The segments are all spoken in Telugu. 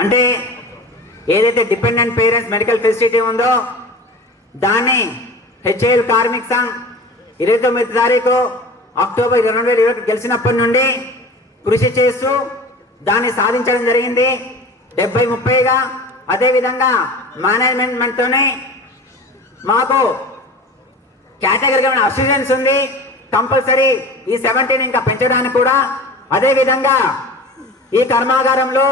అంటే ఏదైతే డిపెండెంట్ పేరెంట్స్ మెడికల్ ఫెసిలిటీ ఉందో దాన్ని హెచ్ఏఎల్ కార్మిక్ సంఘ్ 29 తారీఖు అక్టోబర్ 2020 గెలిచినప్పటి నుండి కృషి చేస్తూ దాన్ని సాధించడం జరిగింది 70-30గా. అదేవిధంగా మేనేజ్మెంట్తోనే మాకు కేటగిరీగా అసిస్టెన్స్ ఉంది కంపల్సరీ ఈ 17 ఇంకా పెంచడానికి కూడా. అదేవిధంగా ఈ కర్మాగారంలో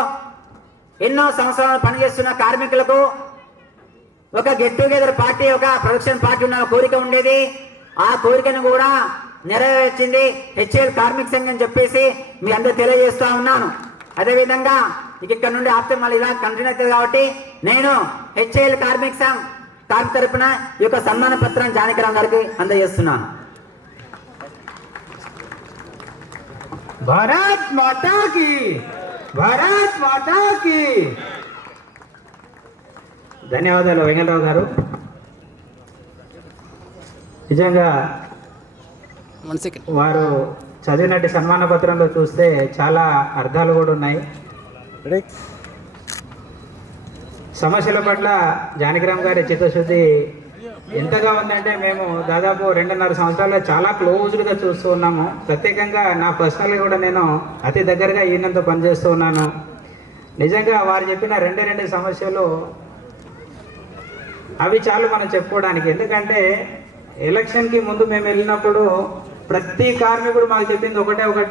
ఎన్నో సంవత్సరాలు పనిచేస్తున్న కార్మికులకు ఒక గెట్ టుగెదర్ పార్టీ, ఒక ప్రొడక్షన్ పార్టీ ఉన్న కోరిక ఉండేది. ఆ కోరికను కూడా నెరవేర్చింది హెచ్ఏఎల్ కార్మిక సంఘం అని చెప్పేసి మీ అందరూ తెలియజేస్తూ ఉన్నాను. అదేవిధంగా ఇక్కడ నుండి ఆపితే మళ్ళీ ఇలా కంటిన్యూ అవుతుంది కాబట్టి నేను హెచ్ఏఎల్ కార్మిక సంఘం తరఫున ఈ యొక్క సన్మాన పత్రం జానకిరామ్ గారికి అందజేస్తున్నాను. భారత్ మాతా కీ, భారత్ మాతా కీ. ధన్యవాదాలు వెంకటరావు గారు. నిజంగా వారు చదివినట్టు సన్మాన పత్రంలో చూస్తే చాలా అర్థాలు కూడా ఉన్నాయి. సమస్యల పట్ల జానకిరామ్ గారి చిత్తశుద్ధి ఎంతగా ఉందంటే మేము దాదాపు 2.5 సంవత్సరాలు చాలా క్లోజ్డ్గా చూస్తూ ఉన్నాము. ప్రత్యేకంగా నా పర్సనల్గా కూడా నేను అతి దగ్గరగా ఈయనంతో పనిచేస్తూ ఉన్నాను. నిజంగా వారు చెప్పిన 2 సమస్యలు అవి చాలు మనం చెప్పుకోవడానికి. ఎందుకంటే ఎలక్షన్కి ముందు మేము వెళ్ళినప్పుడు ప్రతి కార్మికుడు మాకు చెప్పింది ఒకటే ఒకటి,